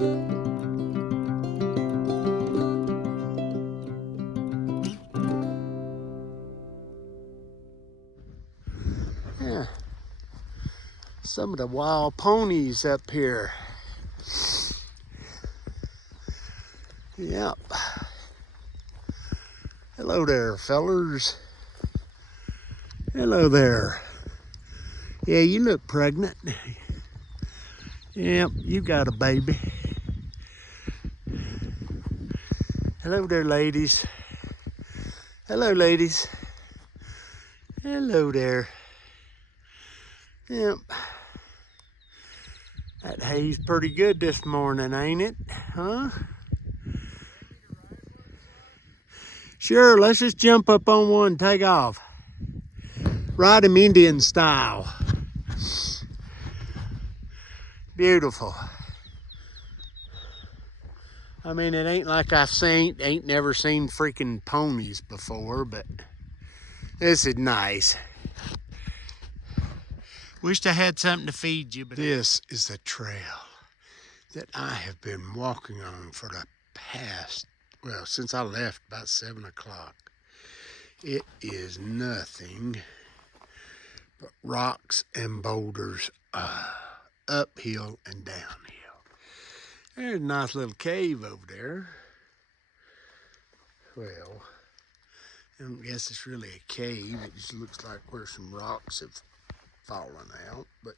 Yeah, some of the wild ponies up here. Yep. Hello there, fellers. Hello there. Yeah, you look pregnant. Yep, you got a baby. Hello there, ladies. Hello, ladies. Hello there. Yep. That hay's pretty good this morning, ain't it? Huh? Sure, let's just jump up on one and take off. Ride him Indian style. Beautiful. I mean, it ain't like ain't never seen freaking ponies before, but this is nice. Wished I had something to feed you, but this is the trail that I have been walking on for the past, well, since I left about 7 o'clock. It is nothing but rocks and boulders, uphill and downhill. There's a nice little cave over there. Well, I don't guess it's really a cave. It just looks like where some rocks have fallen out, but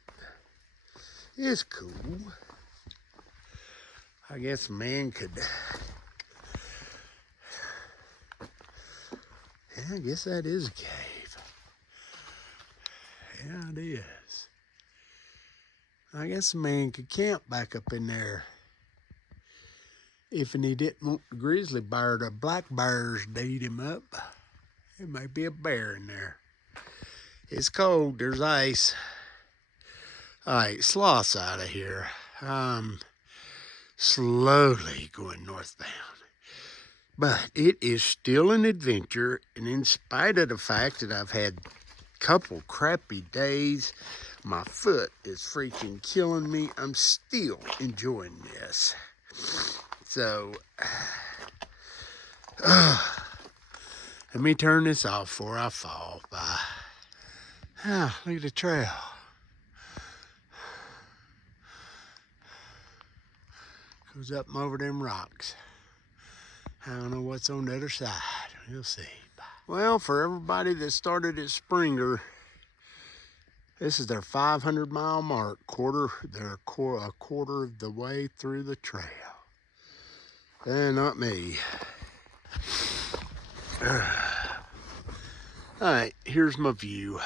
it's cool. I guess a man could, yeah, I guess that is a cave. Yeah, it is. I guess a man could camp back up in there if he didn't want the grizzly bear, the black bears to eat him up. There might be a bear in there. It's cold, there's ice. All right, sloths out of here. I'm slowly going northbound. But it is still an adventure, and in spite of the fact that I've had a couple crappy days, my foot is freaking killing me, I'm still enjoying this. So, let me turn this off before I fall. Bye. Ah, look at the trail. Goes up and over them rocks. I don't know what's on the other side. We'll see. Bye. Well, for everybody that started at Springer, this is their 500-mile mark. They're a quarter of the way through the trail. Not me. All right, here's my view.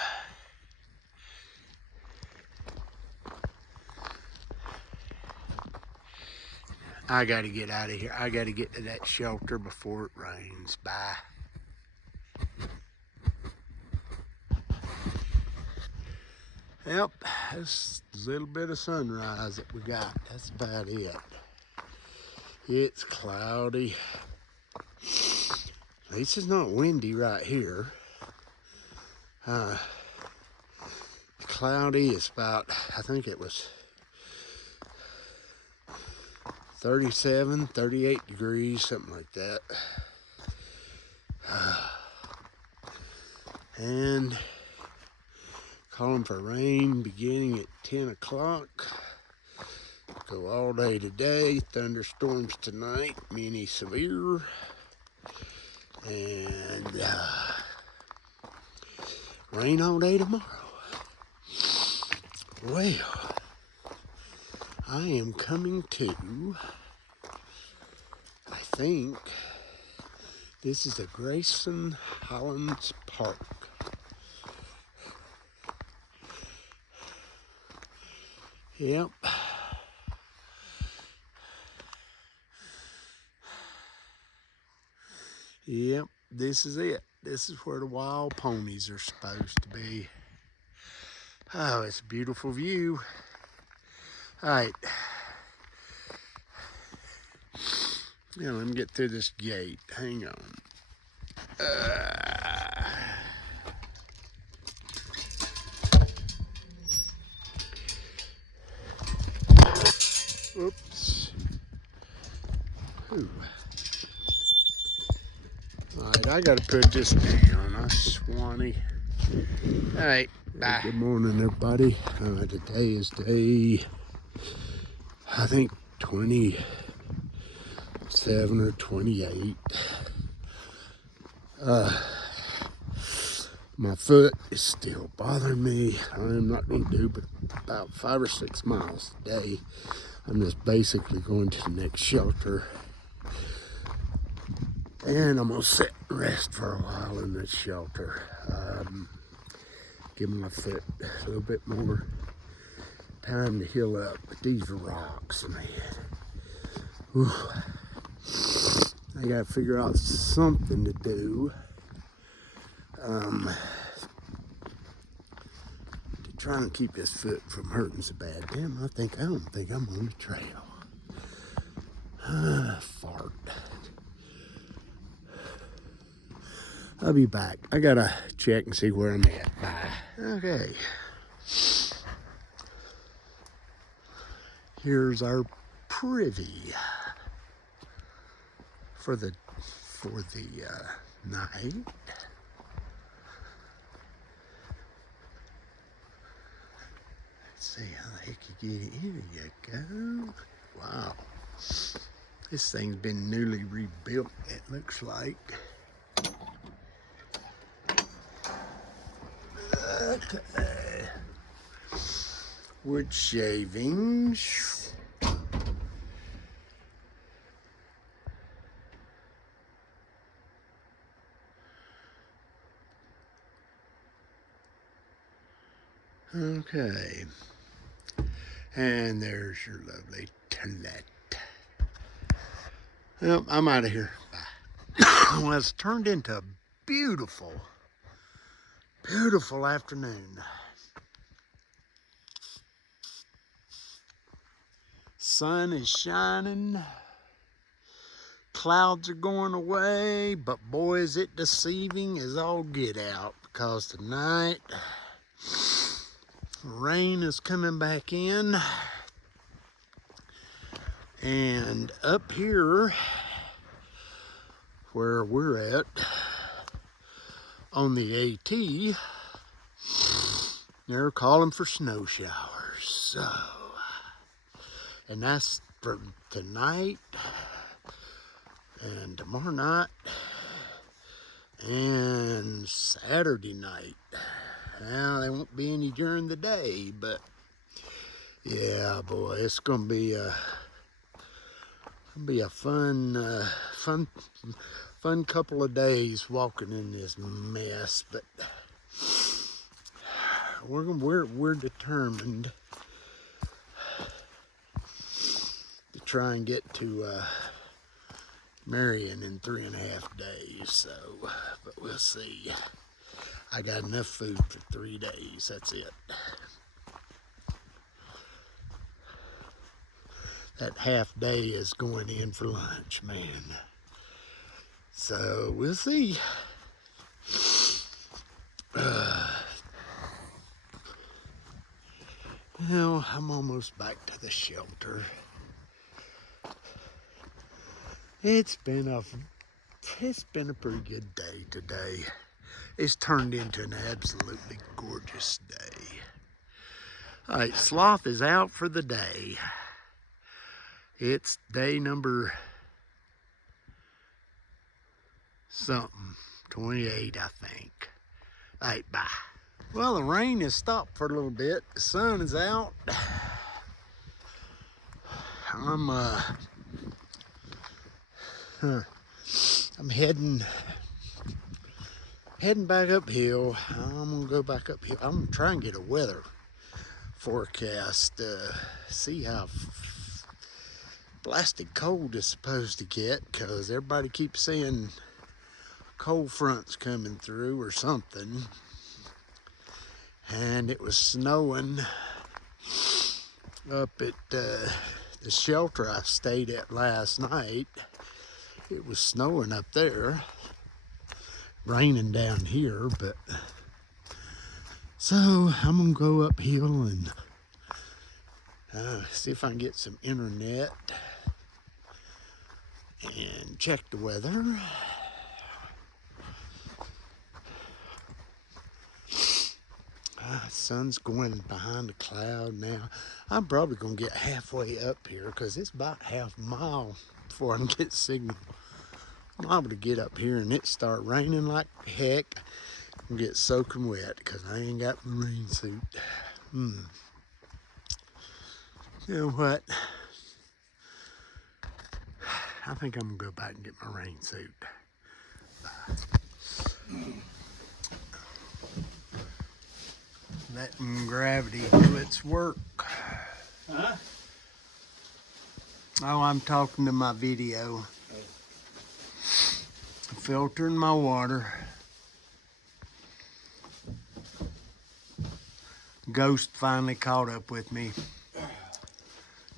I gotta get out of here. I gotta get to that shelter before it rains. Bye. Yep, that's a little bit of sunrise that we got. That's about it. It's cloudy. At least it's not windy right here. Cloudy. It's about, I think it was 37, 38 degrees, something like that. And calling for rain beginning at 10 o'clock. Go all day today. Thunderstorms tonight, mini severe. And rain all day tomorrow. Well, I am coming to, I think, this is the Grayson Highlands Park. Yep. Yep, this is it. This is where the wild ponies are supposed to be. Oh, it's a beautiful view. All right. Yeah, let me get through this gate. Hang on. Oops. Ooh. Alright, I gotta put this down. I Swanee. Alright, bye. Good morning, everybody. Today is day, I think, 27 or 28. My foot is still bothering me. I'm not going to do but about 5 or 6 miles a day. I'm just basically going to the next shelter. And I'm going to sit and rest for a while in this shelter. Give my foot a little bit more time to heal up. But these rocks, man. Whew. I got to figure out something to do. Trying to keep this foot from hurting so bad. Damn, I don't think I'm on the trail. Fart. I'll be back. I gotta check and see where I'm at. Bye. Okay. Here's our privy for the night. See how the heck you get in. Here you go. Wow. This thing's been newly rebuilt, it looks like. Okay. Wood shavings. Okay. And there's your lovely toilet. Well, I'm out of here. Bye. Well, it's turned into a beautiful, beautiful afternoon. Sun is shining. Clouds are going away, but boy, is it deceiving as all get out, because tonight rain is coming back in. And up here where we're at on the AT, they're calling for snow showers. So, and that's for tonight and tomorrow night and Saturday night. Now, there won't be any during the day, but yeah, boy, it's gonna be a fun couple of days walking in this mess. But we're determined to try and get to Marion in 3.5 days. So, but we'll see. I got enough food for 3 days. That's it. That half day is going in for lunch, man. So we'll see. Well, I'm almost back to the shelter. It's been a pretty good day today. It's turned into an absolutely gorgeous day. All right, Sloth is out for the day. It's day number something, 28, I think. All right, bye. Well, the rain has stopped for a little bit. The sun is out. I'm heading back uphill. I'm gonna go back uphill. I'm gonna try and get a weather forecast. See how blasted cold is supposed to get, because everybody keeps saying cold fronts coming through or something. And it was snowing up at the shelter I stayed at last night. It was snowing up there, raining down here. But so I'm gonna go uphill and see if I can get some internet. and check the weather. Sun's going behind the cloud now. I'm probably gonna get halfway up here because it's about half a mile before I can get signal. I'm able to get up here and it start raining like heck and get soaking wet because I ain't got my rain suit. You know what? I think I'm gonna go back and get my rain suit. Letting gravity do its work. Huh? Oh, I'm talking to my video. Filtering my water. Ghost finally caught up with me.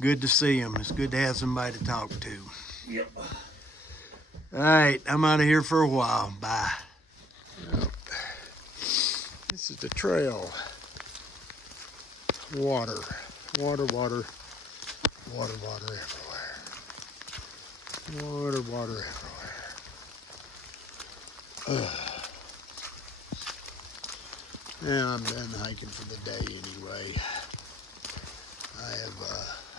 Good to see him. It's good to have somebody to talk to. Yep. All right, I'm out of here for a while. Bye. Yep. This is the trail. Water, water, water, water, water everywhere. Water, water everywhere. Now I'm done hiking for the day anyway.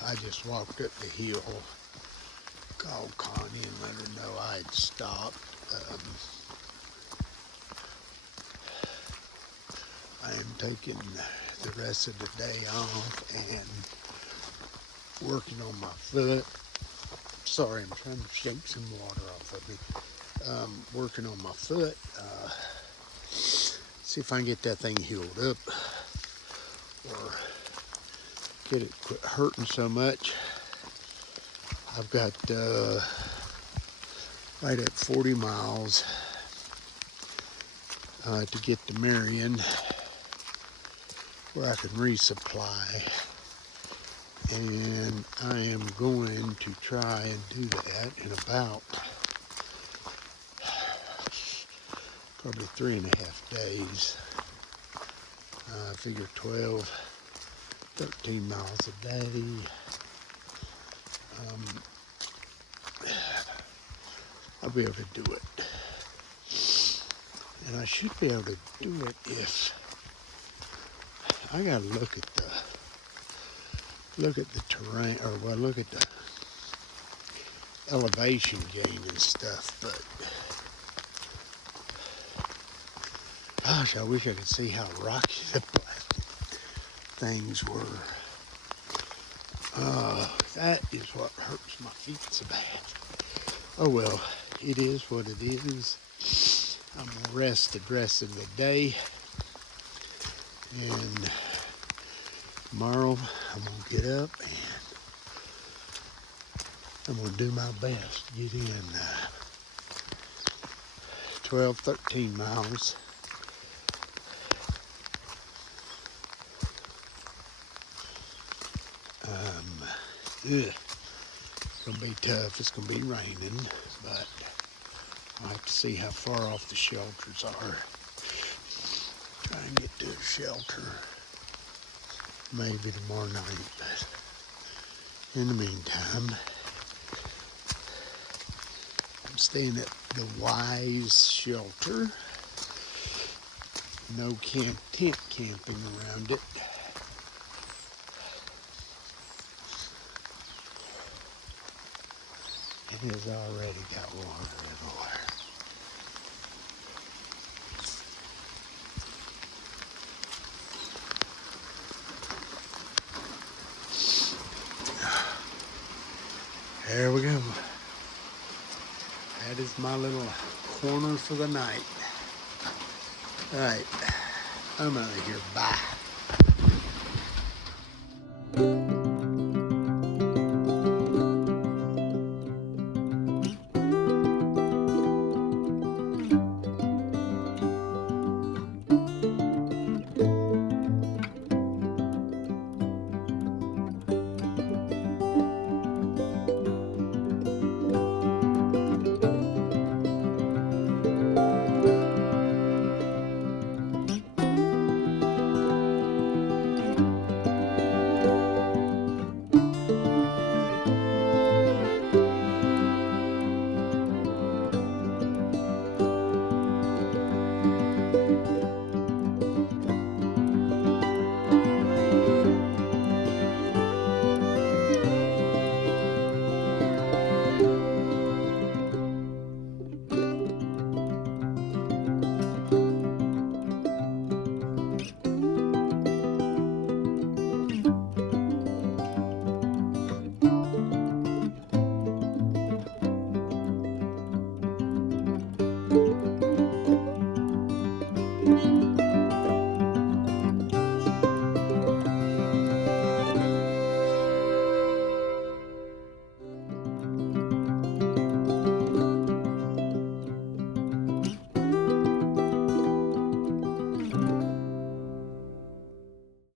I just walked up the hill, called Connie and let her know I had stopped. I am taking the rest of the day off and working on my foot. Sorry, I'm trying to shake some water off of me. Working on my foot. See if I can get that thing healed up or get it quit hurting so much. I've got right at 40 miles to get to Marion where I can resupply, and I am going to try and do that in about probably 3.5 days. I figure 12, 13 miles a day. I'll be able to do it. And I should be able to do it if I gotta look at the terrain, or well, look at the elevation gain and stuff, but gosh, I wish I could see how rocky the things were. That is what hurts my feet so bad. Oh well, it is what it is. I'm gonna rest the rest of the day, and tomorrow I'm gonna get up and I'm gonna do my best to get in 12, 13 miles. It's gonna be tough. It's gonna be raining, but I'll have to see how far off the shelters are. Try and get to a shelter maybe tomorrow night, but in the meantime, I'm staying at the Wise Shelter. No tent camping around it. It has already got water everywhere. There we go. That is my little corner for the night. All right, I'm out of here. Bye.